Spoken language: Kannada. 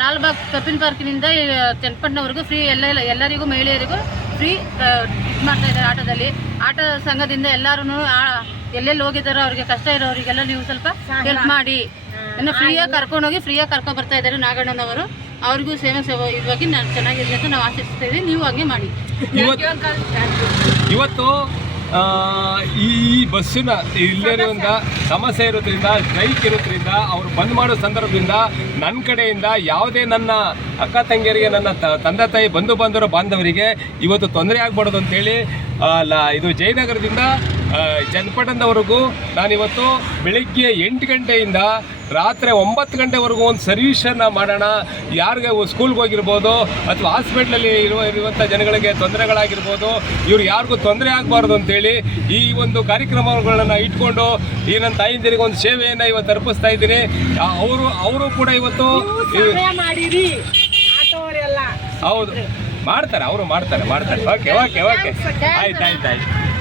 ಲಾಲ್ಬಾಗ್ ಕಪಿನ್ ಪಾರ್ಕಿನಿಂದ ಚನ್ನಪಟ್ಟಣವರೆಗೂ ಫ್ರೀ ಎಲ್ಲ ಎಲ್ಲರಿಗೂ ಮಹಿಳೆಯರಿಗೂ ಫ್ರೀ ಇದು ಮಾಡ್ತಾ ಇದ್ದಾರೆ ಆಟೋದಲ್ಲಿ. ಆಟ ಸಂಘದಿಂದ ಎಲ್ಲರೂ ಎಲ್ಲೆಲ್ಲಿ ಹೋಗಿದ್ದಾರೋ ಅವ್ರಿಗೆ ಕಷ್ಟ ಇರೋರಿಗೆಲ್ಲ ನೀವು ಸ್ವಲ್ಪ ಹೆಲ್ಪ್ ಮಾಡಿ. ಇನ್ನು ಫ್ರೀಯಾಗಿ ಕರ್ಕೊಂಡೋಗಿ ಫ್ರೀಯಾಗಿ ಕರ್ಕೊಂಡು ಬರ್ತಾ ಇದ್ದಾರೆ ನಾಗಣ್ಣನವರು. ಅವ್ರಿಗೂ ಸೇವೆ ಸೇವೆ ಇವಾಗಿ ನಾನು ಚೆನ್ನಾಗಿರ್ಲಿ ಅಂತ ನಾವು ಆಶಿಸ್ತೀವಿ ನೀವು ಹಂಗೆ ಮಾಡಿ. ಇವತ್ತು ಈ ಬಸ್ಸಿನ ಇಲ್ಲಿರುವಂಥ ಸಮಸ್ಯೆ ಇರೋದ್ರಿಂದ ಸ್ಟ್ರೈಕ್ ಇರೋದ್ರಿಂದ, ಅವರು ಬಂದ್ ಮಾಡೋ ಸಂದರ್ಭದಿಂದ ನನ್ನ ಕಡೆಯಿಂದ ಯಾವುದೇ ನನ್ನ ಅಕ್ಕ ತಂಗಿಯರಿಗೆ, ನನ್ನ ತಂದೆ ತಾಯಿ, ಬಂಧು ಬಾಂಧವರು, ಬಾಂಧವರಿಗೆ ಇವತ್ತು ತೊಂದರೆ ಆಗ್ಬಾರ್ದು ಅಂತೇಳಿ ಇದು ಜಯನಗರದಿಂದ ಚನ್ನಪಟ್ಟಣದವರೆಗೂ ನಾನಿವತ್ತು ಬೆಳಿಗ್ಗೆ ಎಂಟು ಗಂಟೆಯಿಂದ ರಾತ್ರಿ ಒಂಬತ್ತು ಗಂಟೆವರೆಗೂ ಒಂದು ಸರ್ವಿಸನ್ನು ಮಾಡೋಣ. ಯಾರಿಗೆ ಸ್ಕೂಲ್ಗೆ ಹೋಗಿರ್ಬೋದು ಅಥವಾ ಹಾಸ್ಪಿಟ್ಲಲ್ಲಿ ಇರುವ ಇರುವಂಥ ಜನಗಳಿಗೆ ತೊಂದರೆಗಳಾಗಿರ್ಬೋದು ಇವ್ರು ಯಾರಿಗೂ ತೊಂದರೆ ಆಗಬಾರ್ದು ಅಂತೇಳಿ ಈ ಒಂದು ಕಾರ್ಯಕ್ರಮಗಳನ್ನು ಇಟ್ಕೊಂಡು ಈ ನನ್ನ ತಾಯಿಂದಿರಿಗೆ ಒಂದು ಸೇವೆಯನ್ನು ಇವತ್ತು ಅರ್ಪಿಸ್ತಾ ಇದ್ದೀನಿ. ಅವರು ಅವರು ಕೂಡ ಇವತ್ತು ಹೌದು. ಮಾಡ್ತಾರೆ ಅವರು ಮಾಡ್ತಾರೆ ಮಾಡ್ತಾರೆ. Okay okay okay. ಆಯ್ತು ಆಯ್ತು ಆಯ್ತು.